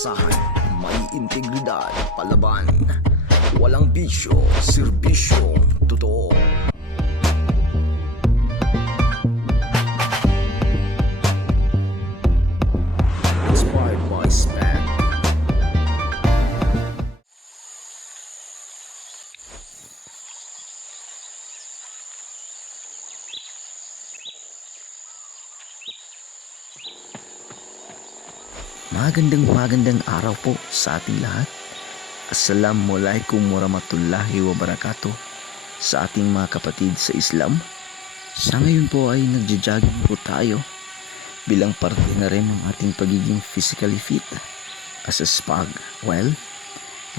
maasahan, may integridad, palaban, walang bisyo, serbisyo, totoo. Inspired by SPAG. Magandang araw po sa ating lahat. Assalamualaikum warahmatullahi wabarakatuh sa ating mga kapatid sa Islam. Sa ngayon po ay nagja-jogging po tayo bilang parte na rin ng ating pagiging physically fit as a SPAG. Well,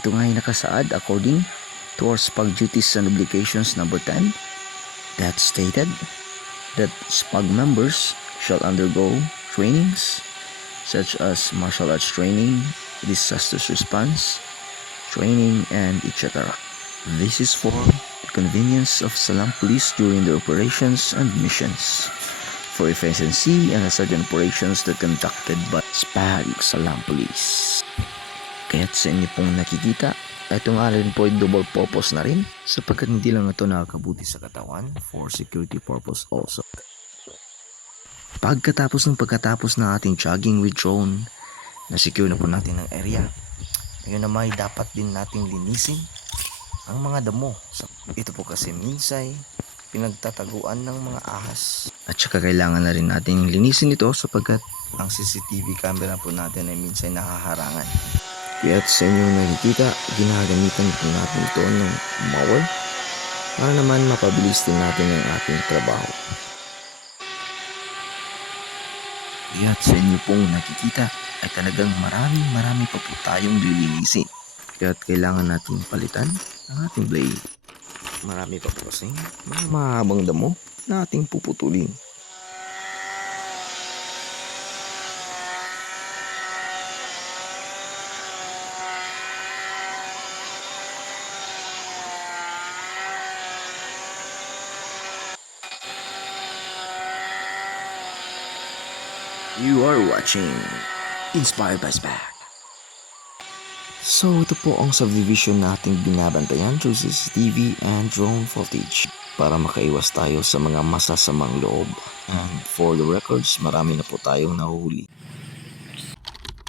ito nga ay nakasaad according to our SPAG duties and obligations number 10 that stated that SPAG members shall undergo trainings such as martial arts training, disaster response training, and etc. This is for the convenience of Salam Police during their operations and missions, for efficiency and certain operations that conducted by SPAG Salam Police. Kaya't sa inyo pong nakikita, ito nga rin po ay double purpose na rin sapagkat hindi lang ito nakakabuti sa katawan, for security purpose also. Pagkatapos ng ating jogging with drone, na-secure na po natin ang area. Ngayon naman ay dapat din nating linisin ang mga damo. Ito po kasi minsay pinagtataguan ng mga ahas. At saka kailangan na rin natin linisin ito sapagkat ang CCTV camera po natin ay minsay nakaharangan. Kaya't sa inyong nakikita, ginagamitan po natin ito ng mower para naman mapabilis din natin ang ating trabaho. Kaya't sa inyo pong nakikita ay talagang marami pa po tayong lilinisin. Kaya't kailangan natin palitan ang ating blade. Marami pa po kasi mga mahabang damo na ating puputulin. You are watching Inspired by SPAG. So ito po ang subdivision na ating binabantayan through CCTV and drone footage para makaiwas tayo sa mga masasamang loob. And for the records, marami na po tayong nahuhuli.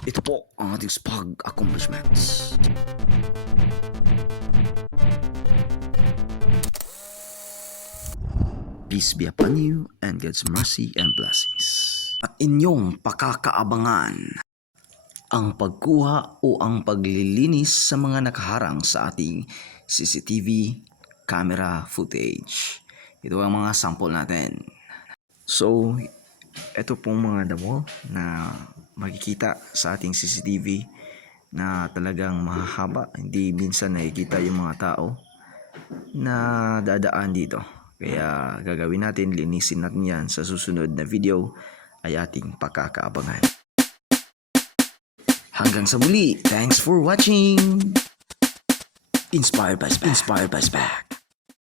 Ito po ang ating SPAG accomplishments. Peace be upon you and God's mercy and blessings. At inyong pakakaabangan ang pagkuha o ang paglilinis sa mga nakaharang sa ating CCTV camera footage. Ito ang mga sample natin. So, ito pong mga damo na makikita sa ating CCTV na talagang mahahaba. Hindi minsan nakikita yung mga tao na dadaan dito. Kaya gagawin natin, linisin natin yan sa susunod na video ay ating pakakaabangan. Hanggang sa muli, thanks for watching! Inspired by SPAG.